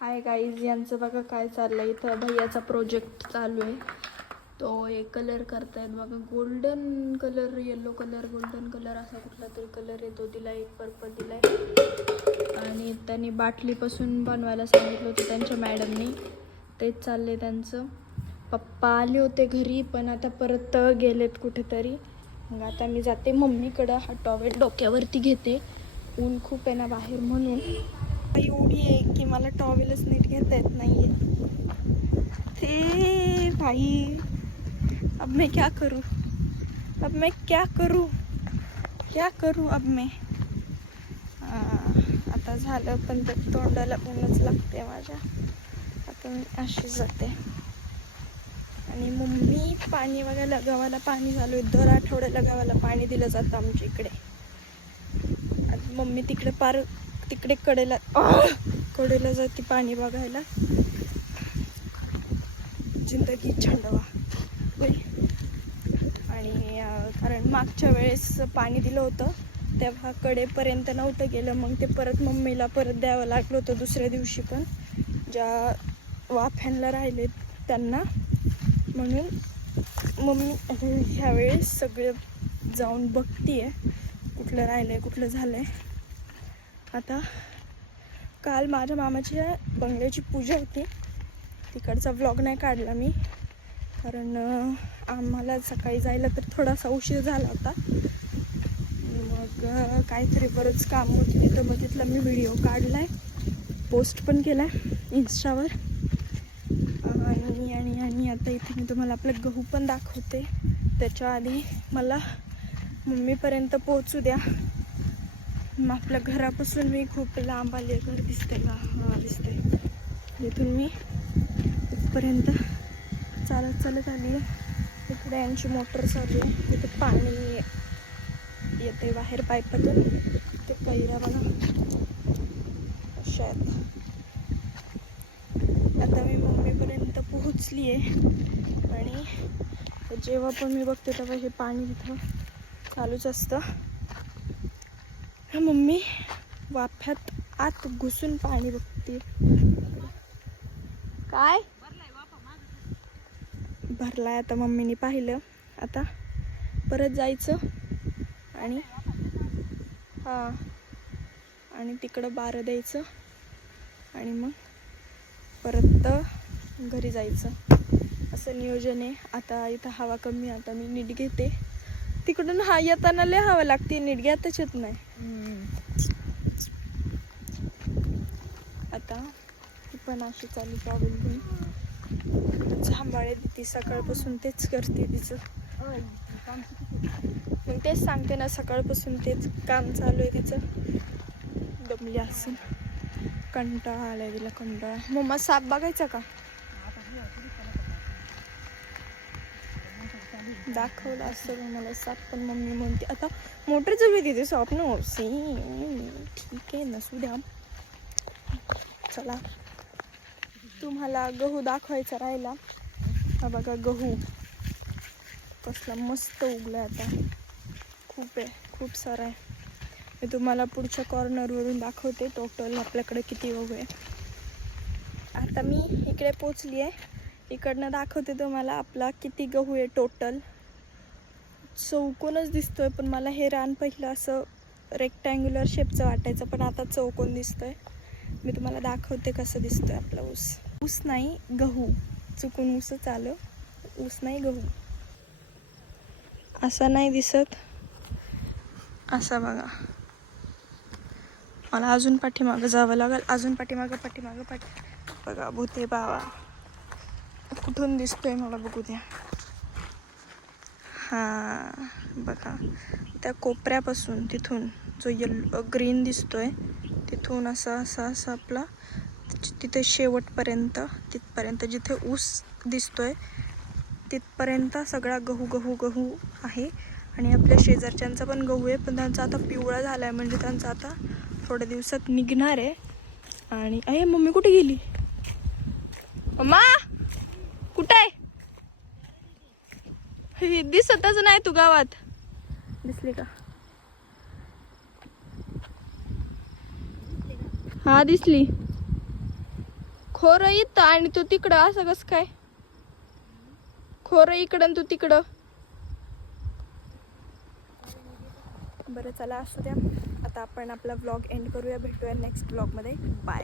Hi guys, यांचं बघा काय चाललंय. इथं भैयाचा प्रोजेक्ट चालू आहे. तो एक कलर करतायत बघा, golden colour, yellow colour, golden colour असा कुठला तरी कलर येतो. दिला एक पर्पल दिलाय आणि त्यांनी बाटलीपासून बनवायला सांगितलं होतं त्यांच्या मॅडमनी. तेच चाललंय त्यांचं. पप्पा आले होते घरी पण आता परत गेलेत कुठेतरी. मग आता मी जाते मम्मीकडं. हा टॉवेल डोक्यावरती घेते, ऊन खूप आहे ना बाहेर म्हणून. एवढी आहे की मला टॉवेलच नीट घेता येत नाहीये. ते भाई, अब मैं क्या करूँ, अब मैं क्या करूँ, क्या करूँ अब मैं. आता झालं पण ते तोंडाला ऊनच लागते माझ्या. आता मी अशी जाते आणि मम्मी पाणी वगैरे गावाला पाणी चालू आहे. दर आठवड्याला गावाला पाणी दिलं जातं आमच्या इकडे. आणि मम्मी तिकडे पार तिकडे कडेला जाते पाणी बघायला. जिंदगी छंडवा. आणि कारण मागच्या वेळेस पाणी दिलं होतं तेव्हा कडेपर्यंत नव्हतं गेलं. मग ते परत मम्मीला परत द्यावं लागलं होतं दुसऱ्या दिवशी पण, ज्या वाफ्यांना राहिले त्यांना. म्हणून मम्मी ह्यावेळेस सगळं जाऊन बघतीये कुठलं राहिलंय कुठलं झालंय. आता काल माझ्या मामाच्या बंगल्याची पूजा होती, तिकडचा व्लॉग नाही काढला मी कारण आम्हाला सकाळी जायला तर थोडासा उशीर झाला होता. मग काहीतरी बरंच काम होतं तिथं, मग तिथला मी व्हिडिओ काढलाय, पोस्ट पण केलाय इंस्टावर. आणि आता इथे मी तुम्हाला आपलं गहू पण दाखवते. त्याच्या आधी मला मम्मीपर्यंत पोहोचू द्या. मग आपल्या घरापासून मी खूप लांब आली आहे. घर दिसतंय का? हां दिसतंय. इथून मी इथपर्यंत चालत आली आहे. इकडे यांची मोटर चालू आहे. इथे पाणी येते बाहेर पाईपातून. ते कैऱ्या बघा अशा आहेत. आता मी मम्मीपर्यंत पोहोचली आहे आणि जेव्हा पण मी बघते तेव्हा हे पाणी तिथं चालूच असतं. मम्मी वाफ्यात आत घुसून पाणी बघते. काय भरलाय आता मम्मीने पाहिलं. आता परत जायचं आणि हां आणि तिकडं बारं द्यायचं आणि मग परत घरी जायचं, असं नियोजन आहे. आता इथं हवा कमी, आता मी नीट घेते. तिकडून येताना लय हवा लागते, नीट घेताच येत नाही. आता ती पण अशी चालू टॉवेल घेऊन सांभाळे ती सकाळपासून तेच करते तिचं. मग तेच सांगते ना, सकाळपासून तेच काम चालू आहे तिचं. दमली असून कंटाळा आलाय तिला, कंटाळा. मम्मा साप बघायचा का? दाखवलं असतं मला साप, पण मम्मी म्हणते आता मोटर जवळ तिथे साप नव्हती. ठीक आहे, नसू द्या. चला, तुम्हाला गहू दाखवायचा राहिला. हा बघा गहू कसला मस्त उगलाय. आता खूप आहे, खूप सारा आहे. मी तुम्हाला पुढच्या कॉर्नरवरून दाखवते टोटल आपल्याकडे किती गहू आहे. आता मी इकडे पोचली आहे, इकडनं दाखवते तुम्हाला आपला किती गहू आहे टोटल. चौकोनच दिसतोय पण मला हे रान पहिलं असं रेक्टँग्युलर शेपचं वाटायचं, पण आता चौकोन दिसतोय. मी तुम्हाला दाखवते कसं दिसतोय आपला ऊस. ऊस नाही गहू, चुकून ऊसच आलं, ऊस नाही गहू. असा नाही दिसत, असा बघा. मला अजून पाठीमागं जावं लागेल, अजून पाठीमागं बघा. भूते बाबा कुठून दिसतोय मला बघू द्या. हां बघा, त्या कोपऱ्यापासून तिथून जो येल्लो ग्रीन दिसतोय तिथून असा आपला तिथे शेवटपर्यंत, तिथपर्यंत जिथे ऊस दिसतोय तिथपर्यंत सगळा गहू आहे. आणि आपल्या शेजारच्यांचा पण गहू आहे, पण त्यांचा आता पिवळा झाला आहे, म्हणजे त्यांचा आता थोड्या दिवसात निघणार आहे. आणि अरे मम्मी कुठे गेली? मम्मा कुठे आहे? दिसतच नाही तू गावात. दिसली का? हा दिसली. खोरं इथं आणि तू तिकडं, असं कसं काय? खोरं इकडं आणि तू तिकडं. बरं चला, असू द्या. आता आपण आपला व्लॉग एंड करूया. भेटूया नेक्स्ट व्लॉगमध्ये. बाय.